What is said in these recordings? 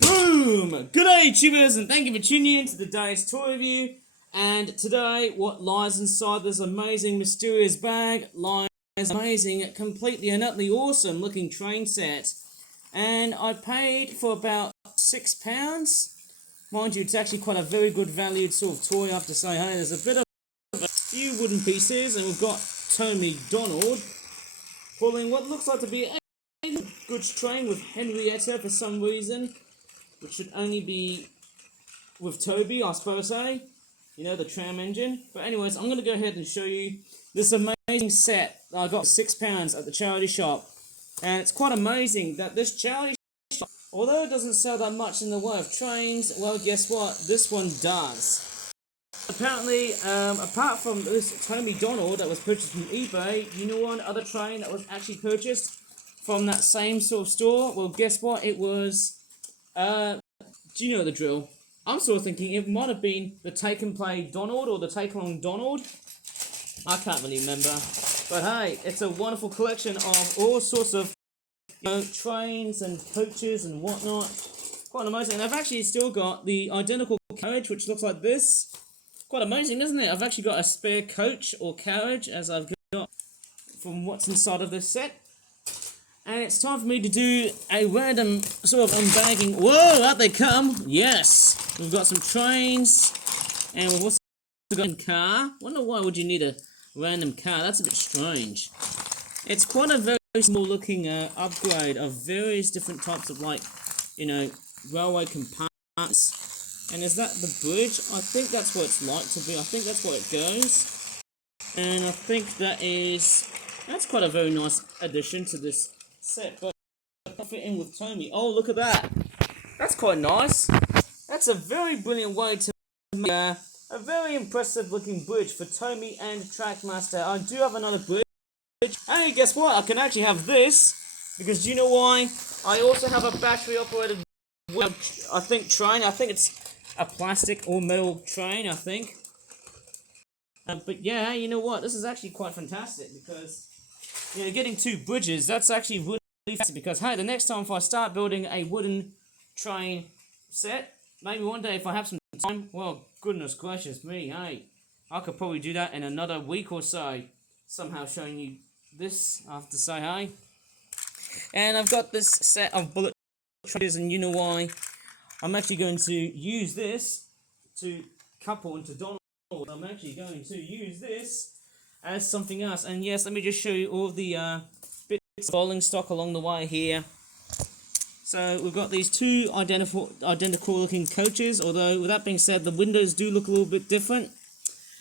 Boom! G'day tubers and thank you for tuning in to today's toy review. And today what lies inside this amazing mysterious bag lies amazing, completely and utterly awesome looking train set. And I paid for about £6. Mind you, it's actually quite a very good valued sort of toy, I have to say. Hey, there's a bit of a few wooden pieces and we've got Tony Donald pulling what looks like to be a goods train with Henrietta for some reason, which should only be with Toby, I suppose, you know, the tram engine. But anyways, I'm going to go ahead and show you this amazing set that I got for £6 at the charity shop. And it's quite amazing that this charity shop, although it doesn't sell that much in the way of trains, well, guess what? This one does. Apparently, apart from this Tony Donald that was purchased from eBay, you know one other train that was actually purchased from that same sort of store? Well, guess what? It was, do you know the drill? I'm sort of thinking it might have been the Take and Play Donald or the Take Along Donald. I can't really remember. But hey, it's a wonderful collection of all sorts of trains and coaches and whatnot. Quite amazing. And I've actually still got the identical carriage, which looks like this. Quite amazing, isn't it? I've actually got a spare coach or carriage, as I've got from what's inside of this set. And it's time for me to do a random sort of unbagging. Whoa, out they come! Yes! We've got some trains, and we've also got a car. Wonder why would you need a random car? That's a bit strange. It's quite a very small looking upgrade of various different types of, like, you know, railway compartments. And is that the bridge? I think that's what it's like to be. I think that's where it goes. And I think that's quite a very nice addition to this set, but I'll fit in with Tommy. Oh, look at that. That's quite nice. That's a very brilliant way to make a very impressive looking bridge for Tommy and Trackmaster. I do have another bridge. Hey, guess what? I can actually have this, because do you know why? I also have a battery operated, I think, train. I think it's a plastic or metal train, I think. But yeah, you know what? This is actually quite fantastic, because you know, getting two bridges, that's actually really fancy, because hey, the next time if I start building a wooden train set, maybe one day if I have some time, well, goodness gracious me, hey, I could probably do that in another week or so, somehow showing you this, I have to say, hey. And I've got this set of bullet trains, and you know why? I'm actually going to use this to couple into Donald. I'm actually going to use this as something else. And yes, let me just show you all the bits of rolling stock along the way here. So we've got these two identical looking coaches, although with that being said, the windows do look a little bit different.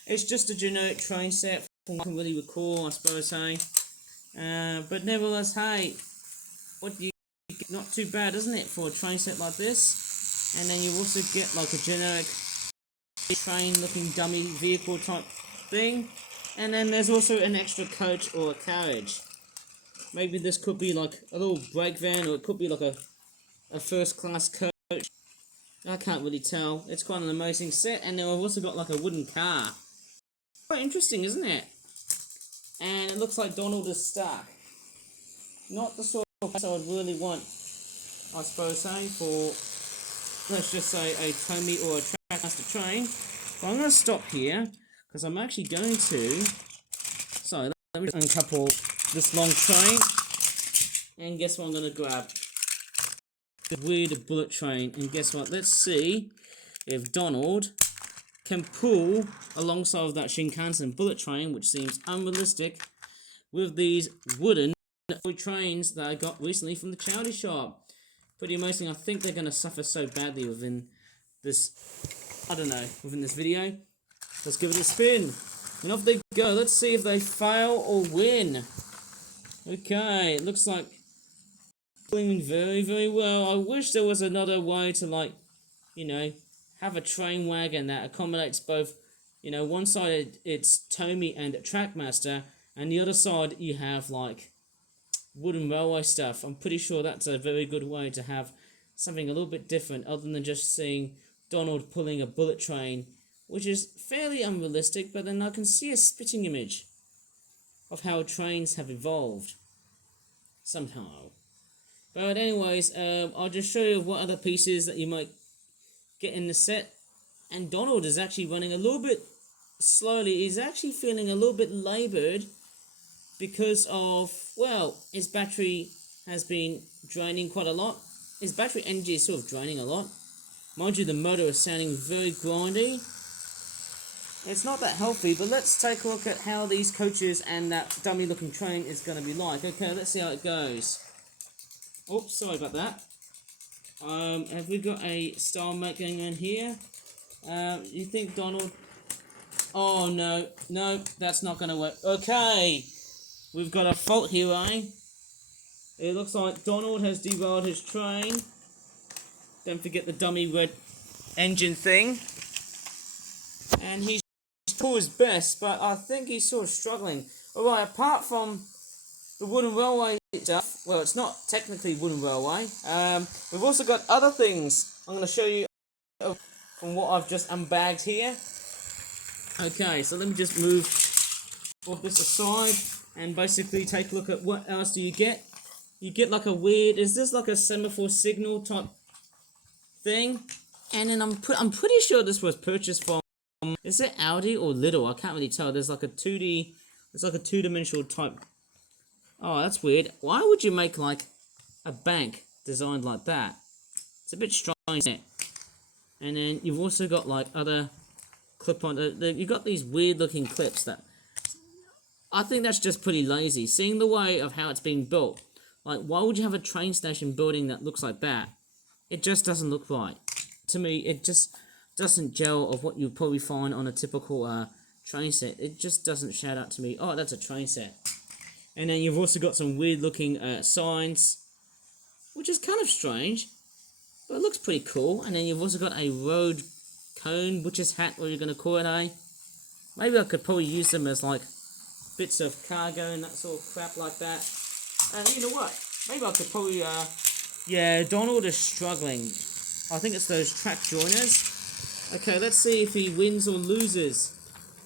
It's just a generic train set from what I can really recall, I suppose, hey. But nevertheless, hey, what do you get? Not too bad, isn't it, for a train set like this? And then you also get like a generic train looking dummy vehicle type thing. And then there's also an extra coach or a carriage. Maybe this could be like a little brake van, or it could be like a first class coach. I can't really tell. It's quite an amazing set. And then we've also got like a wooden car. Quite interesting, isn't it? And it looks like Donald is stuck. Not the sort of place I would really want, I suppose, say, for, let's just say, a Tommy or a Trackmaster train. But I'm going to stop here, because I'm actually going to, so let me uncouple this long train, and guess what I'm going to grab? The weird bullet train, and guess what? Let's see if Donald can pull alongside of that Shinkansen bullet train, which seems unrealistic, with these wooden trains that I got recently from the charity shop. Pretty amazing. I think they're going to suffer so badly within this, I don't know, within this video. Let's give it a spin. And off they go. Let's see if they fail or win. Okay, it looks like doing very, very well. I wish there was another way to, like, you know, have a train wagon that accommodates both, you know, one side it's Tommy and Trackmaster, and the other side you have, like, wooden railway stuff. I'm pretty sure that's a very good way to have something a little bit different, other than just seeing Donald pulling a bullet train, which is fairly unrealistic, but then I can see a spitting image of how trains have evolved somehow. But anyways, I'll just show you what other pieces that you might get in the set. And Donald is actually running a little bit slowly. He's actually feeling a little bit laboured because of, well, his battery has been draining quite a lot. His battery energy is sort of draining a lot. Mind you, the motor is sounding very grindy. It's not that healthy, but let's take a look at how these coaches and that dummy looking train is going to be like. Okay, let's see how it goes. Oops, sorry about that. Have we got a stalemate going on here? You think Donald... Oh, no, that's not going to work. Okay, we've got a fault here, eh? It looks like Donald has derailed his train. Don't forget the dummy red engine thing. And he's doing his best, but I think he's sort of struggling. Alright, apart from the wooden railway stuff, well, it's not technically wooden railway. We've also got other things I'm going to show you from what I've just unbagged here. Okay, so let me just move all this aside and basically take a look at what else do you get. You get like a weird, is this like a semaphore signal type thing? And then I'm pretty sure this was purchased from, is it Audi or Lidl? I can't really tell. There's like a 2D, it's like a two-dimensional type. Oh, that's weird. Why would you make like a bank designed like that? It's a bit strange, isn't it? And then you've also got like other clip-on, you've got these weird looking clips that, I think that's just pretty lazy. Seeing the way of how it's being built, like why would you have a train station building that looks like that? It just doesn't look right. To me, it just doesn't gel of what you'd probably find on a typical train set. It just doesn't shout out to me, oh, that's a train set. And then you've also got some weird looking signs, which is kind of strange, but it looks pretty cool. And then you've also got a road cone, butcher's hat, what you're going to call it, eh? Maybe I could probably use them as like bits of cargo and that sort of crap like that. And you know what? Maybe I could probably, yeah, Donald is struggling. I think it's those track joiners. Okay, let's see if he wins or loses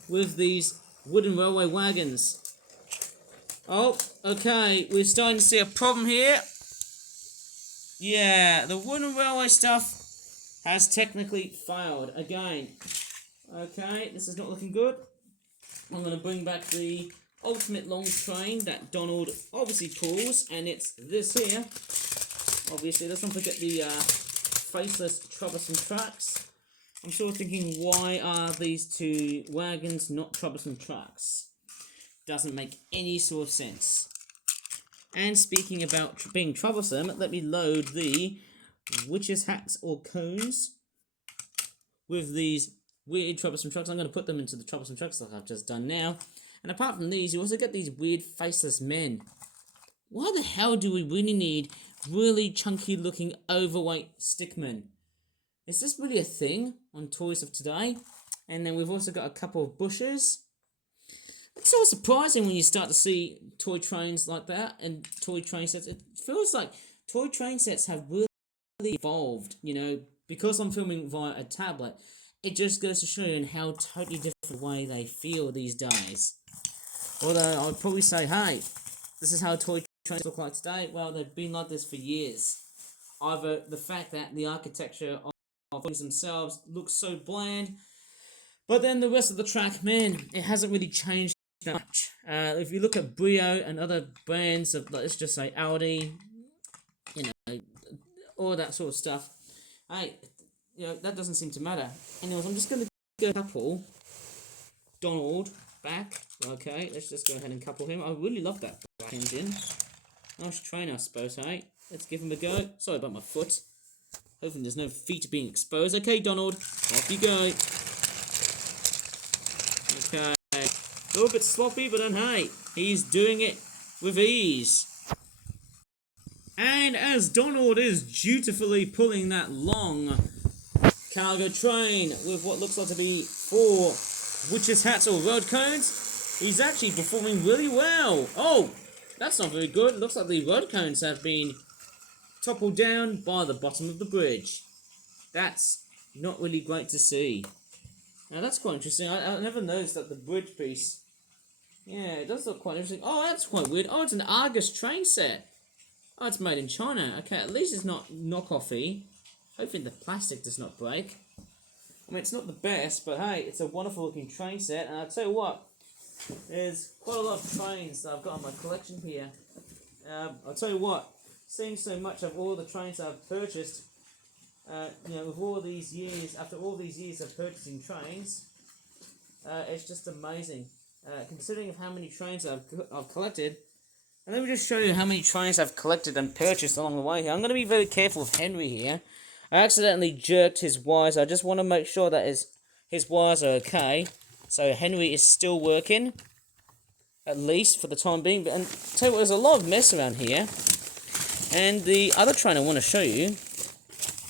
with these wooden railway wagons. Oh, okay, we're starting to see a problem here. Yeah, the wooden railway stuff has technically failed again. Okay, this is not looking good. I'm going to bring back the ultimate long train that Donald obviously pulls, and it's this here. Obviously, let's not forget the faceless, troublesome tracks. I'm sort of thinking, why are these two wagons not troublesome tracks? Doesn't make any sort of sense. And speaking about being troublesome, let me load the witches' hats or cones with these weird troublesome trucks. I'm going to put them into the troublesome trucks like I've just done now. And apart from these, you also get these weird faceless men. Why the hell do we really need really chunky looking overweight stickmen? Is this really a thing on toys of today? And then we've also got a couple of bushes. It's so surprising when you start to see toy trains like that and toy train sets. It feels like toy train sets have really evolved, you know, because I'm filming via a tablet. It just goes to show you in how totally different way they feel these days. Although I'd probably say, hey, this is how toy trains look like today. Well, they've been like this for years. Either the fact that the architecture of things themselves looks so bland, but then the rest of the track, man, it hasn't really changed that much. If you look at Brio and other brands of, let's just say Audi, you know, all that sort of stuff, hey, you know, that doesn't seem to matter. Anyways, I'm just going to go couple Donald back. Okay, let's just go ahead and couple him. I really love that back engine. Nice train, I suppose, hey? Let's give him a go. Sorry about my foot. Hopefully there's no feet being exposed. Okay, Donald, off you go. Okay. A little bit sloppy, but then hey, he's doing it with ease. And as Donald is dutifully pulling that long cargo train with what looks like to be 4 witches' hats or road cones, he's actually performing really well. Oh, that's not very good. Looks like the road cones have been toppled down by the bottom of the bridge. That's not really great to see. Now that's quite interesting. I never noticed that the bridge piece. Yeah, it does look quite interesting. Oh, that's quite weird. Oh, it's an Argus train set. Oh, it's made in China. Okay, at least it's not knockoffy. Hopefully the plastic does not break. I mean, it's not the best, but hey, it's a wonderful looking train set. And I'll tell you what, there's quite a lot of trains that I've got in my collection here. I'll tell you what, seeing so much of all the trains I've purchased, with all these years, after all these years of purchasing trains, it's just amazing. Considering of how many trains I've collected, and let me just show you how many trains I've collected and purchased along the way here. I'm going to be very careful with Henry here. I accidentally jerked his wires. I just want to make sure that his wires are okay. So Henry is still working, at least for the time being. And tell you what, there's a lot of mess around here. And the other train I want to show you,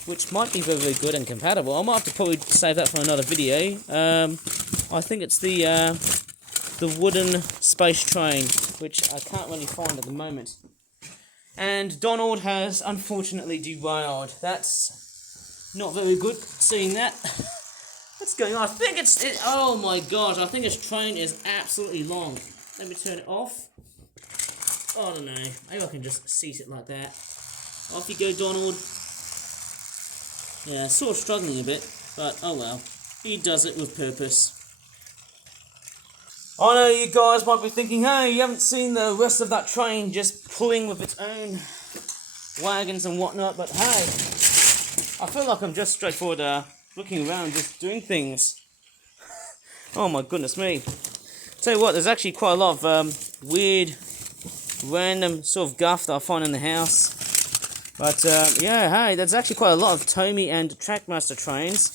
which might be very, very good and compatible. I might have to probably save that for another video. I think it's the wooden space train, which I can't really find at the moment. And Donald has unfortunately derailed. That's not very good, seeing that. What's going on? I think oh my gosh, I think his train is absolutely long. Let me turn it off. Oh, I don't know. Maybe I can just seat it like that. Off you go, Donald. Yeah, sort of struggling a bit, but oh well. He does it with purpose. I know you guys might be thinking, hey, you haven't seen the rest of that train just pulling with its own wagons and whatnot, but hey, I feel like I'm just straightforward looking around, just doing things. Oh my goodness me. Tell you what, there's actually quite a lot of weird, random sort of guff that I find in the house. But yeah, hey, there's actually quite a lot of Tomy and Trackmaster trains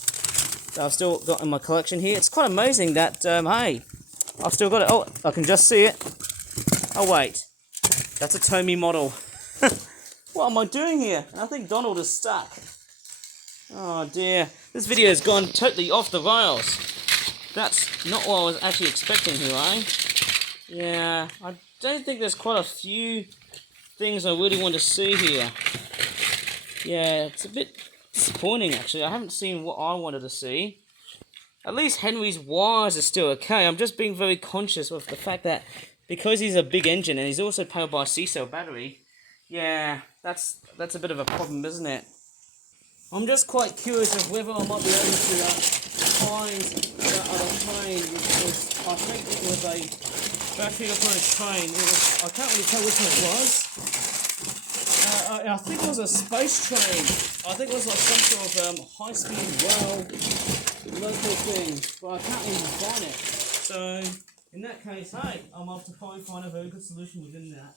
that I've still got in my collection here. It's quite amazing that, hey, I've still got it. Oh, I can just see it. Oh wait, that's a Tomy model. What am I doing here? I think Donald is stuck. Oh dear, this video has gone totally off the rails. That's not what I was actually expecting here, eh? Yeah, I don't think there's quite a few things I really want to see here. Yeah, it's a bit disappointing actually. I haven't seen what I wanted to see. At least Henry's wires are still okay. I'm just being very conscious of the fact that because he's a big engine and he's also powered by a C-cell battery, yeah, that's a bit of a problem, isn't it? I'm just quite curious of whether I might be able to find that other train, because I think it was a battery-operated train. I can't really tell which one it was. I think it was a space train. I think it was like some sort of high-speed rail local thing, but I can't even find it. So, in that case, hey, I'm off to probably find a very good solution within that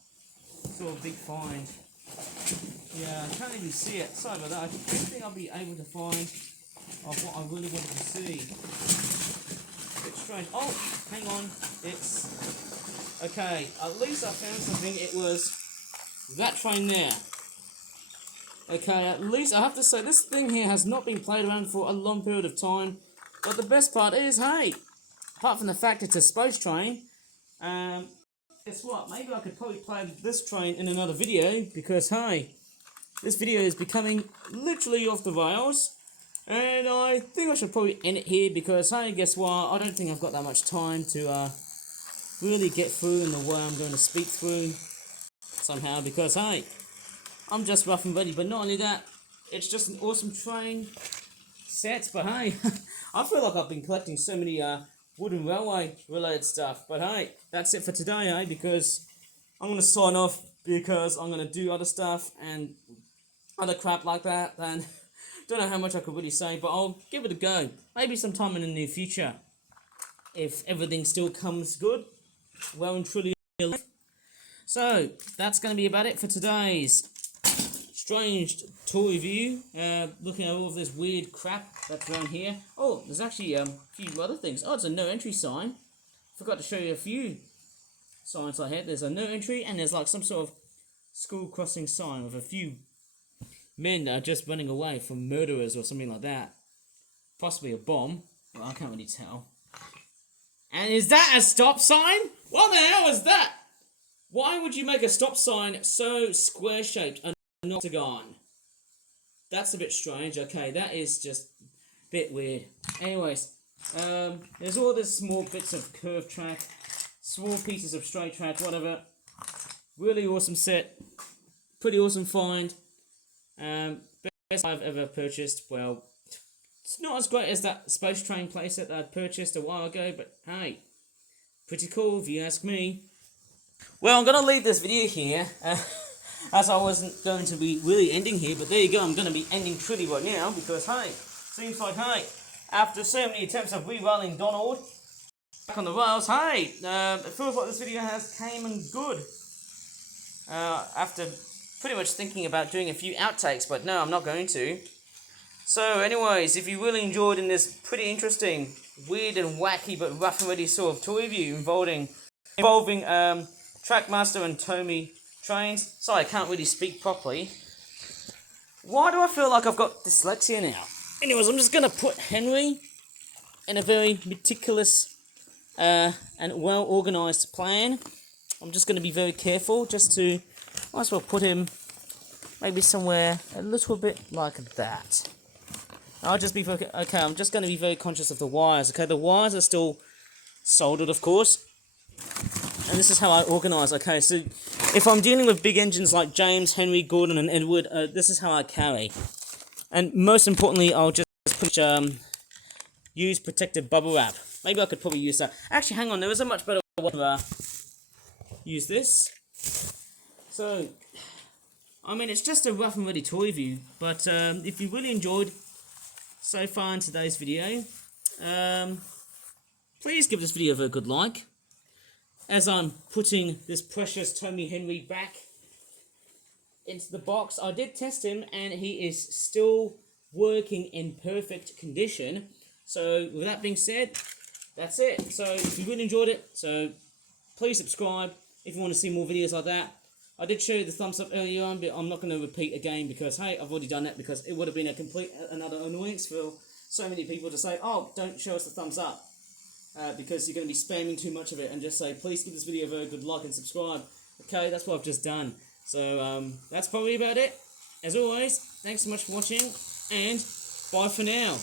sort of big find. Yeah, I can't even see it. Sorry about that. I don't think I'll be able to find what I really wanted to see. It's strange. Oh, hang on. It's... Okay, at least I found something. It was that train there. Okay, at least I have to say this thing here has not been played around for a long period of time. But the best part is, hey, apart from the fact it's a space train, guess what? Maybe I could probably play this train in another video because, hey, this video is becoming literally off the rails. And I think I should probably end it here because, hey, guess what? I don't think I've got that much time to really get through in the way I'm going to speak through somehow because, hey, I'm just rough and ready. But not only that, it's just an awesome train set. But hey, I feel like I've been collecting so many wooden railway related stuff. But hey, that's it for today, eh? Because I'm going to sign off because I'm going to do other stuff and other crap like that. And don't know how much I could really say, but I'll give it a go. Maybe sometime in the near future. If everything still comes good, well and truly alive. So, that's going to be about it for today's strange tour review. Looking at all of this weird crap that's around here. Oh, there's actually a few other things. Oh, it's a no entry sign. Forgot to show you a few signs I had. There's a no entry and there's like some sort of school crossing sign with a few men that are just running away from murderers or something like that. Possibly a bomb. Well, I can't really tell. And is that a stop sign? What the hell is that? Why would you make a stop sign so square-shaped and not octagon? That's a bit strange. Okay, that is just a bit weird. Anyways, there's all this small bits of curved track, small pieces of straight track, whatever. Really awesome set. Pretty awesome find. Best I've ever purchased. Well, it's not as great as that Space Train playset that I purchased a while ago, but hey, pretty cool if you ask me. Well, I'm going to leave this video here, as I wasn't going to be really ending here, but there you go, I'm going to be ending pretty right now, because hey, seems like, hey, after so many attempts of rerolling Donald back on the rails, hey, it feels like this video has came and good. After pretty much thinking about doing a few outtakes, but no, I'm not going to. So anyways, if you really enjoyed in this pretty interesting, weird and wacky but rough and ready sort of toy review involving Trackmaster and Tomy trains. Sorry, I can't really speak properly. Why do I feel like I've got dyslexia now? Anyways, I'm just going to put Henry in a very meticulous and well-organised plan. I'm just going to be very careful just to, might as well put him maybe somewhere a little bit like that. I'll just be very, okay, I'm just going to be very conscious of the wires. Okay, the wires are still soldered, of course. And this is how I organise. Okay, so if I'm dealing with big engines like James, Henry, Gordon, and Edward, this is how I carry. And most importantly, I'll just use protective bubble wrap. Maybe I could probably use that. Actually, hang on, there is a much better way to use this. So, I mean, it's just a rough and ready toy review, but if you really enjoyed so far in today's video, please give this video a very good like. As I'm putting this precious Tomy Henry back into the box, I did test him and he is still working in perfect condition. So with that being said, that's it. So if you really enjoyed it, so please subscribe if you want to see more videos like that. I did show you the thumbs up earlier on, but I'm not going to repeat again because, hey, I've already done that because it would have been another annoyance for so many people to say, oh, don't show us the thumbs up. Because you're going to be spamming too much of it, and just say, please give this video a very good like and subscribe. Okay, that's what I've just done. So, that's probably about it. As always, thanks so much for watching, and bye for now.